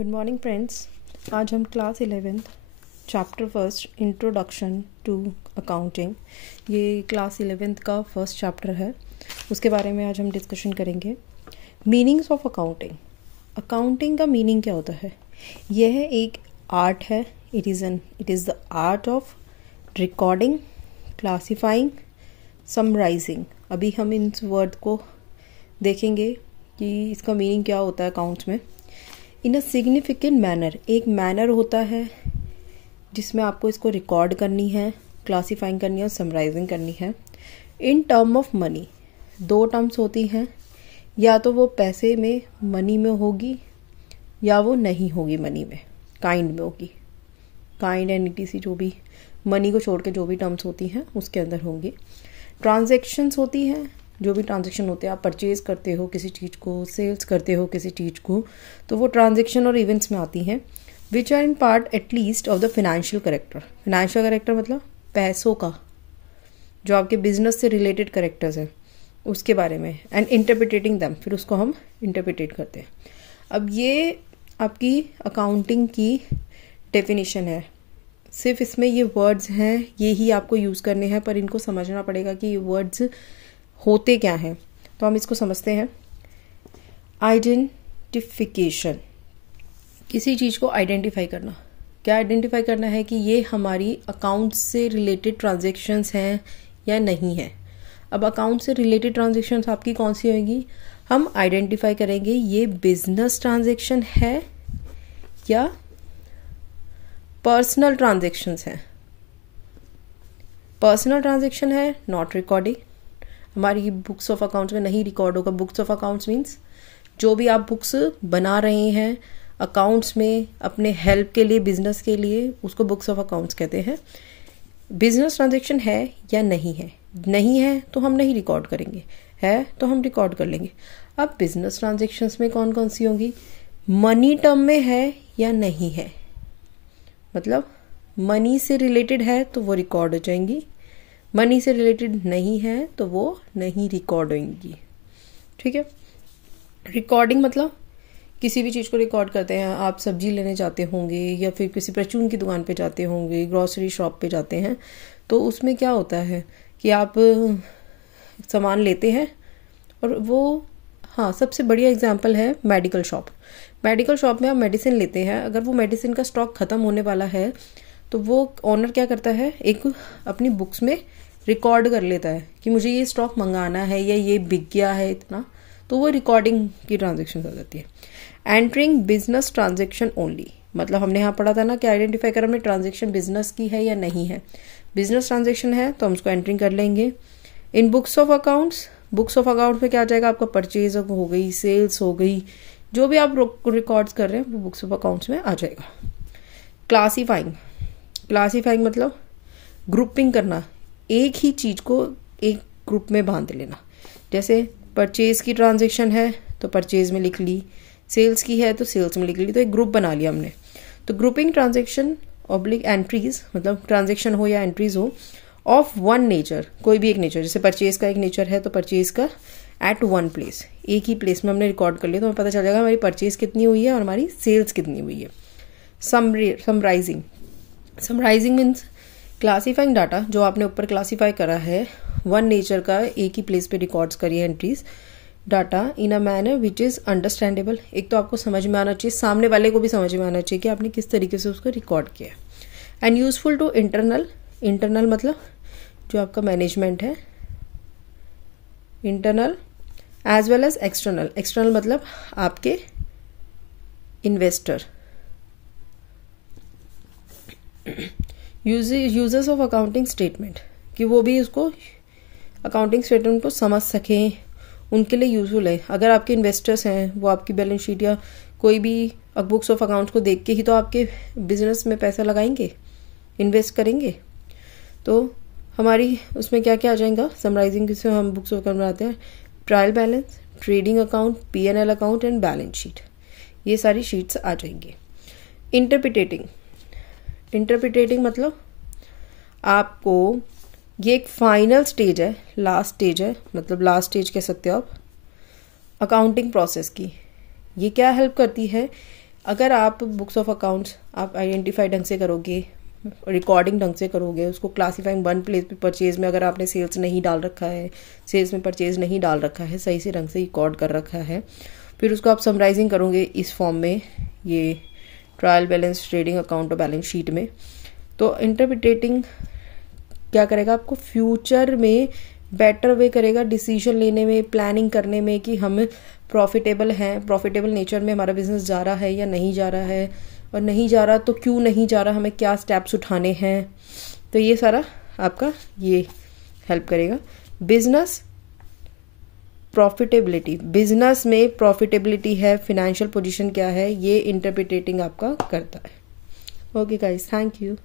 Good morning friends. आज हम class 11th chapter first introduction to accounting, ये class 11th का फर्स्ट चैप्टर है, उसके बारे में आज हम डिस्कशन करेंगे। Meanings of accounting. अकाउंटिंग का मीनिंग क्या होता है? यह एक आर्ट है। It is the art of recording, classifying, summarising. अभी हम इन वर्ड को देखेंगे कि इसका मीनिंग क्या होता है अकाउंट्स में। इन अ सिग्निफिकेंट मैनर, एक मैनर होता है जिसमें आपको इसको रिकॉर्ड करनी है, क्लासीफाइंग करनी है और समराइजिंग करनी है। इन टर्म ऑफ मनी, दो टर्म्स होती हैं, या तो वो पैसे में मनी में होगी या वो नहीं होगी, मनी में काइंड में होगी। काइंड एंड इटीसी जो भी मनी को छोड़ के जो भी टर्म्स होती हैं उसके अंदर होंगी। ट्रांजैक्शंस होती हैं, जो भी ट्रांजैक्शन होते हैं, आप परचेज करते हो किसी चीज़ को, सेल्स करते हो किसी चीज़ को, तो वो ट्रांजैक्शन और इवेंट्स में आती हैं। Which are in part at least of the financial character. Financial character मतलब पैसों का, जो आपके बिजनेस से रिलेटेड करेक्टर्स हैं उसके बारे में। एंड इंटरप्रिटेटिंग दैम, फिर उसको हम इंटरप्रिटेट करते हैं। अब ये आपकी अकाउंटिंग की डेफिनेशन है। सिर्फ इसमें ये वर्ड्स हैं, ये ही आपको यूज़ करने हैं, पर इनको समझना पड़ेगा कि ये वर्ड्स होते क्या हैं। तो हम इसको समझते हैं। आइडेंटिफिकेशन, किसी चीज़ को आइडेंटिफाई करना। क्या आइडेंटिफाई करना है कि ये हमारी अकाउंट से रिलेटेड ट्रांजैक्शंस हैं या नहीं है। अब अकाउंट से रिलेटेड ट्रांजैक्शंस आपकी कौन सी होगी? हम आइडेंटिफाई करेंगे ये बिजनेस ट्रांजैक्शन है या पर्सनल ट्रांजैक्शंस हैं। पर्सनल ट्रांजैक्शन है, नॉट रिकॉर्डिंग, हमारी बुक्स ऑफ अकाउंट्स में नहीं रिकॉर्ड होगा। बुक्स ऑफ अकाउंट्स मीन्स जो भी आप बुक्स बना रहे हैं अकाउंट्स में अपने हेल्प के लिए, बिजनेस के लिए, उसको बुक्स ऑफ अकाउंट्स कहते हैं। बिजनेस ट्रांजैक्शन है या नहीं है? नहीं है तो हम नहीं रिकॉर्ड करेंगे, है तो हम रिकॉर्ड कर लेंगे। अब बिजनेस ट्रांजैक्शंस में कौन कौन सी होंगी? मनी टर्म में है या नहीं है, मतलब मनी से रिलेटेड है तो वो रिकॉर्ड हो जाएंगी, मनी से रिलेटेड नहीं है तो वो नहीं रिकॉर्ड होंगी। ठीक है। रिकॉर्डिंग मतलब किसी भी चीज़ को रिकॉर्ड करते हैं। आप सब्जी लेने जाते होंगे या फिर किसी परचून की दुकान पे जाते होंगे, ग्रॉसरी शॉप पे जाते हैं, तो उसमें क्या होता है कि आप सामान लेते हैं और वो, हाँ, सबसे बढ़िया एग्जांपल है मेडिकल शॉप। मेडिकल शॉप में आप मेडिसिन लेते हैं, अगर वो मेडिसिन का स्टॉक ख़त्म होने वाला है तो वो ऑनर क्या करता है, एक अपनी बुक्स में रिकॉर्ड कर लेता है कि मुझे ये स्टॉक मंगाना है या ये बिक गया है इतना, तो वो रिकॉर्डिंग की ट्रांजैक्शन हो जाती है। एंटरिंग बिजनेस ट्रांजैक्शन ओनली, मतलब हमने यहाँ पढ़ा था ना कि आइडेंटिफाई कर हमने ट्रांजैक्शन बिजनेस की है या नहीं है। बिजनेस ट्रांजैक्शन है तो हम उसको एंटरिंग कर लेंगे। In books of accounts, books of accounts में क्या आ जाएगा? आपका परचेज हो गई, सेल्स हो गई, जो भी आप रिकॉर्ड्स कर रहे हैं वो बुक्स ऑफ अकाउंट्स में आ जाएगा। क्लासीफाइंग, क्लासीफाइंग मतलब ग्रुपिंग करना, एक ही चीज़ को एक ग्रुप में बांध लेना। जैसे परचेज की ट्रांजैक्शन है तो परचेज में लिख ली, सेल्स की है तो सेल्स में लिख ली, तो एक ग्रुप बना लिया हमने। तो ग्रुपिंग ट्रांजैक्शन ऑब्लिक एंट्रीज, मतलब ट्रांजैक्शन हो या एंट्रीज हो, ऑफ वन नेचर, कोई भी एक नेचर। जैसे परचेज का एक नेचर है तो परचेज का एट वन प्लेस, एक ही प्लेस में हमने रिकॉर्ड कर लिया तो हमें पता चल जाएगा हमारी परचेज कितनी हुई है और हमारी सेल्स कितनी हुई है। Summarising, summarising means classifying data, जो आपने ऊपर क्लासीफाई करा है वन नेचर का, एक ही प्लेस पे रिकॉर्ड्स करिए entries data in a manner which is understandable. एक तो आपको समझ में आना चाहिए, सामने वाले को भी समझ में आना चाहिए कि आपने किस तरीके से उसको रिकॉर्ड किया। And useful to internal, internal मतलब जो आपका मैनेजमेंट है, internal as well as external. External मतलब आपके investor. Users of accounting statement, कि वो भी उसको अकाउंटिंग स्टेटमेंट को समझ सकें, उनके लिए यूजफुल है। अगर आपके इन्वेस्टर्स हैं वो आपकी बैलेंस शीट या कोई भी बुक्स ऑफ अकाउंट्स को देख के ही तो आपके बिजनेस में पैसा लगाएंगे, इन्वेस्ट करेंगे। तो हमारी उसमें क्या क्या आ जाएगा? समराइजिंग से हम बुक्स ऑफ अकाउंट बनाते हैं, trial balance, trading account, P&L account and balance sheet, ये सारी शीट्स आ जाएंगी। इंटरप्रिटेटिंग, इंटरप्रिटेटिंग मतलब आपको, ये एक फाइनल स्टेज है, लास्ट स्टेज है, मतलब लास्ट स्टेज कह सकते हो आप अकाउंटिंग प्रोसेस की। ये क्या हेल्प करती है अगर आप बुक्स ऑफ अकाउंट्स आप आइडेंटिफाई ढंग से करोगे, रिकॉर्डिंग ढंग से करोगे, उसको क्लासीफाइंग वन प्लेस पे परचेज में अगर आपने सेल्स नहीं डाल रखा है, सेल्स में परचेज नहीं डाल रखा है, सही से ढंग से रिकॉर्ड कर रखा है, फिर उसको आप समराइजिंग करोगे इस फॉर्म में, ये ट्रायल बैलेंस ट्रेडिंग अकाउंट और बैलेंस शीट में, तो इंटरप्रिटेटिंग क्या करेगा आपको फ्यूचर में बेटर वे करेगा डिसीजन लेने में, प्लानिंग करने में कि हम प्रॉफिटेबल हैं, प्रॉफिटेबल नेचर में हमारा बिजनेस जा रहा है या नहीं जा रहा है, और नहीं जा रहा तो क्यों नहीं जा रहा, हमें क्या स्टेप्स उठाने हैं। तो ये सारा आपका ये हेल्प करेगा। बिजनेस प्रॉफिटेबिलिटी, बिजनेस में प्रॉफिटेबिलिटी है, फिनेंशियल पोजीशन क्या है, ये इंटरप्रिटेटिंग आपका करता है। Okay guys, thank you.